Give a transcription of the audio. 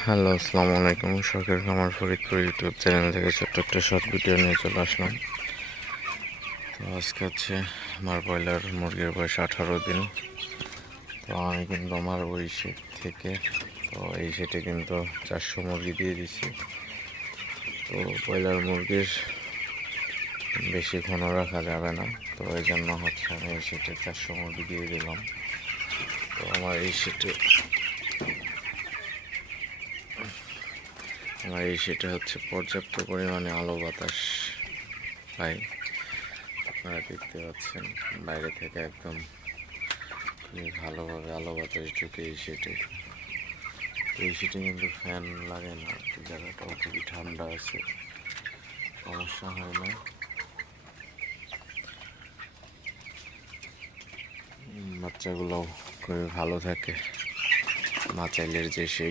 Hello, আসসালামু আলাইকুম। শখের খামার ফরিদপুর ইউটিউব চ্যানেল থেকে ছোট্ট একটা শর্ট ভিডিও নিয়ে চলে আসলাম। তো আজকে হচ্ছে আমার ব্রয়লার মুরগির বয়স 18 দিন। তো আমি কিন্তু আমার ওই সেট থেকে এই সেটে কিন্তু 400 মুরগি দিয়ে দিছি। তো ব্রয়লার মুরগির বেশি ঘন রাখা যাবে না, তো এই জন্য হচ্ছে আমি এই সেটে 400 মুরগি দিয়ে দিলাম। তো আমার এই সেটে হচ্ছে পর্যাপ্ত পরিমাণে আলো বাতাস পাই। আপনারা দেখতে পাচ্ছেন বাইরে থেকে একদম খুবই ভালোভাবে আলো বাতাস ঢুকে এই সেটে কিন্তু ফ্যান লাগে না, জায়গাটাও খুবই ঠান্ডা আছে, সমস্যা হয় না। বাচ্চাগুলোও খুবই ভালো থাকে। মাচাইলের যে